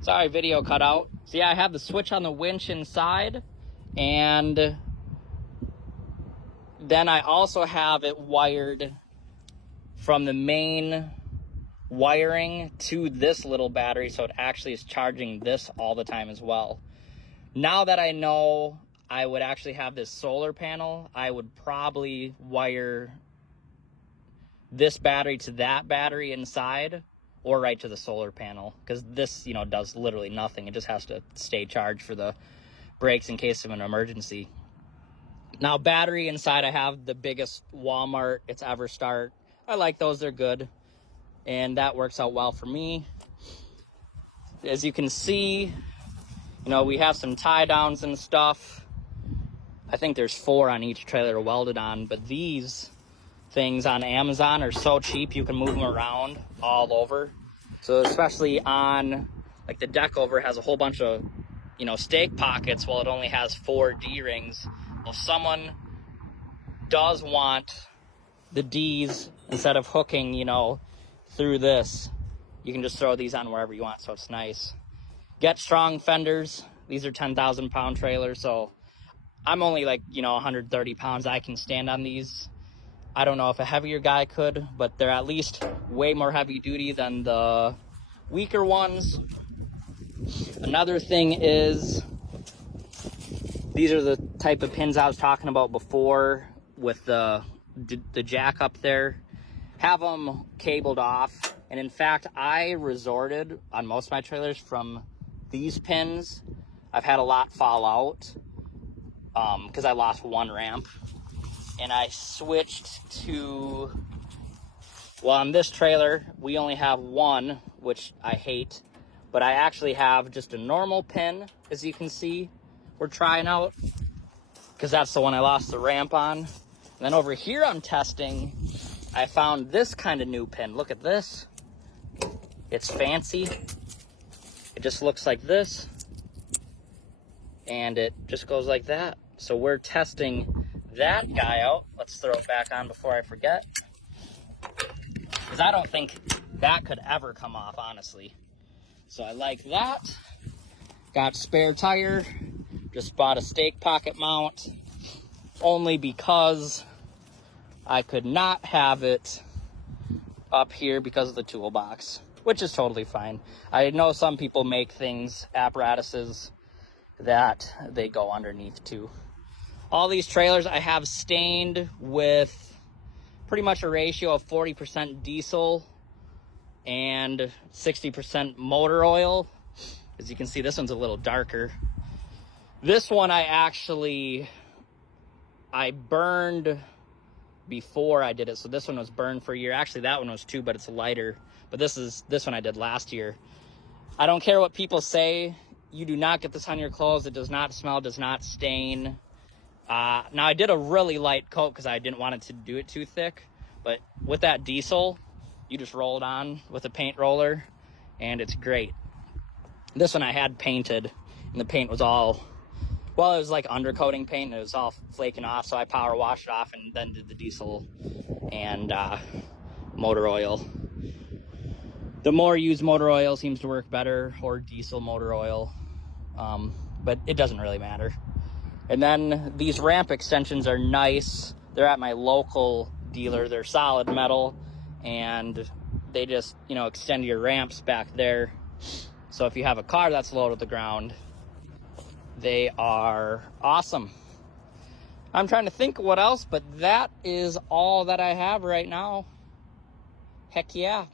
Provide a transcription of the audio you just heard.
Sorry, video cut out. So yeah, I have the switch on the winch inside, and then I also have it wired from the main wiring to this little battery, so it actually is charging this all the time as well. Now that I know I would actually have this solar panel, I would probably wire this battery to that battery inside or right to the solar panel, because this, you know, does literally nothing. It just has to stay charged for the brakes in case of an emergency. Now, battery inside, I have the biggest Walmart. It's EverStart. I like those. They're good, and that works out well for me. As you can see, you know, we have some tie downs and stuff. I think there's 4 on each trailer welded on, but these things on Amazon are so cheap, you can move them around all over. So especially on, like, the deck over has a whole bunch of, you know, stake pockets, while it only has 4 D-rings. Well, someone does want the D's, instead of hooking, you know, through this, you can just throw these on wherever you want, so it's nice. Get strong fenders. These are 10,000 pound trailers, so I'm only like, you know, 130 pounds. I can stand on these. I don't know if a heavier guy could, but they're at least way more heavy duty than the weaker ones. Another thing is, these are the type of pins I was talking about before with the jack up there. Have them cabled off. And in fact, I resorted on most of my trailers from these pins. I've had a lot fall out because I lost one ramp. And I switched to, well, on this trailer, we only have one, which I hate, but I actually have just a normal pin, as you can see, we're trying out, because that's the one I lost the ramp on. And then over here I'm testing, I found this kind of new pin. Look at this. It's fancy. It just looks like this, and it just goes like that. So we're testing that guy out. Let's throw it back on before I forget, because I don't think that could ever come off, honestly. So I like that. Got spare tire. Just bought a stake pocket mount, only because I could not have it up here because of the toolbox, which is totally fine. I know some people make things, apparatuses, that they go underneath too. All these trailers I have stained with pretty much a ratio of 40% diesel and 60% motor oil. As you can see, this one's a little darker. This one I burned before I did it. So this one was burned for a year. Actually, that one was too, but it's lighter. But this one I did last year. I don't care what people say. You do not get this on your clothes. It does not smell, does not stain. Now, I did a really light coat because I didn't want it to do it too thick. But with that diesel, you just roll it on with a paint roller, and it's great. This one I had painted, and the paint was all, well, it was like undercoating paint, and it was all flaking off, so I power washed it off and then did the diesel and motor oil. The more used motor oil seems to work better, or diesel motor oil, but it doesn't really matter. And then these ramp extensions are nice. They're at my local dealer. They're solid metal, and they just, you know, extend your ramps back there. So if you have a car that's low to the ground, they are awesome. I'm trying to think what else, but that is all that I have right now. Heck yeah.